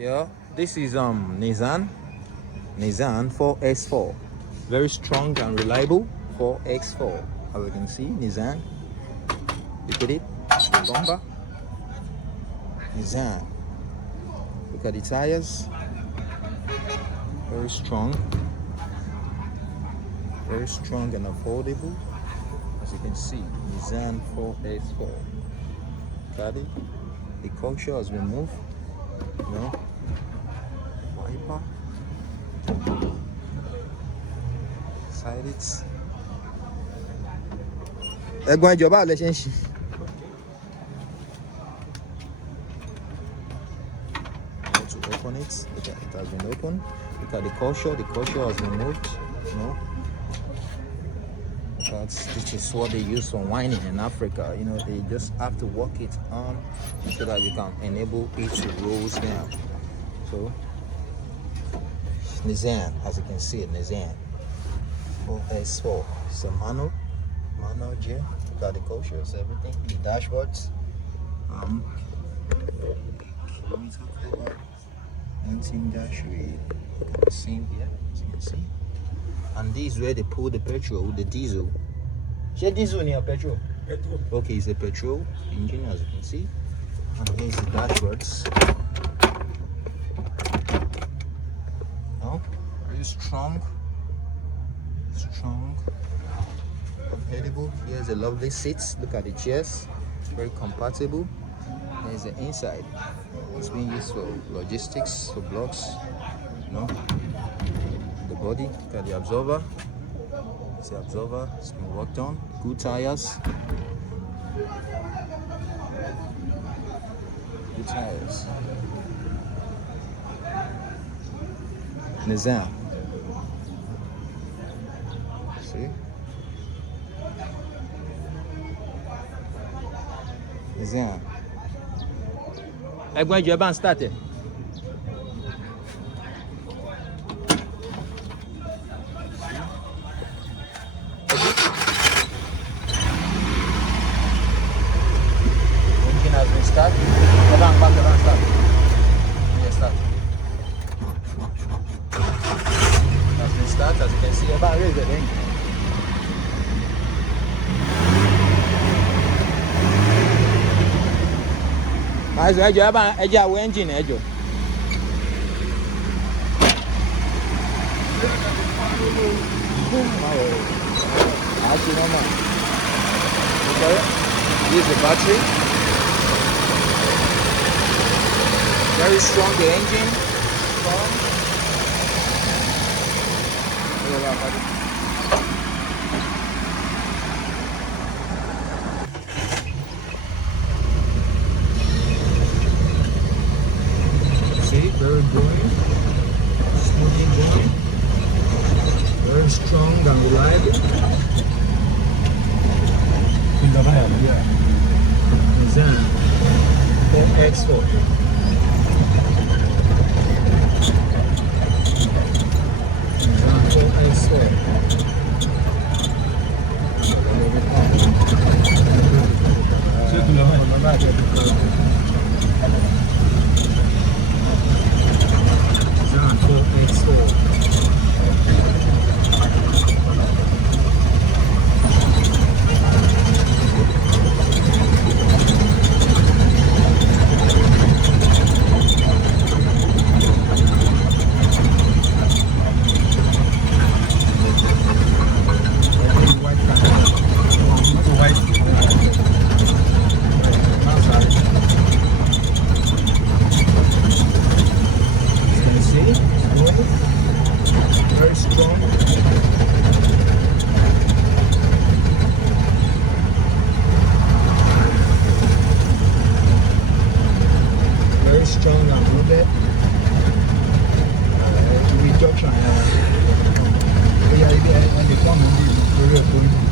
Yeah, this is Nissan 4X4, very strong and reliable 4X4. As you can see, Nissan. Look at it, the bumper. Nissan. Look at the tires. Very strong and affordable. As you can see, Nissan 4X4. Look at it. The culture has been moved. You know, wiper. Side it. Ẹ̀gbọ́n ìjọba lẹ ṣe ń ṣe. How to open it? Look at it has been opened. Look at the culture. The culture has been moved. You know, this is what they use for winding in Africa. You know, they just have to work it on so that you can enable it to roll down. So Nissan, as you can see, Nissan 4S4. It's a manual gear. Look at the cultures, everything. The dashboards. Kilometer cover. 19 dash with the same here, as you can see. And this is where they pull the petrol, the diesel. Is diesel near petrol? Petrol. Okay, it's a petrol engine, as you can see. And here's the dashboards. Oh, very strong, comfortable. Here's the lovely seats. Look at the chairs, very compatible. There's the inside. It's being used for logistics, for blocks. You know, the body. Look at the absorber. It's the absorber. It's been worked on. Good tires. Good tires. Nissan. See? Nissan. Ẹ̀gbọ́n ìjọba ń start it. Engine has been started. Start. Yeah, start. Has been started, as you can see. About raise the engine. Ẹjọ ẹjọ àwọ engine ẹjọ. Actually, no. Okay. Here's the battery. Very strong, the engine. Strong. Very going, smoothly going, very strong and reliable. Yeah. Nissan 4X4. Nissan 4X4. Very strong. Very strong and loaded. We junction. Yeah, and they come in the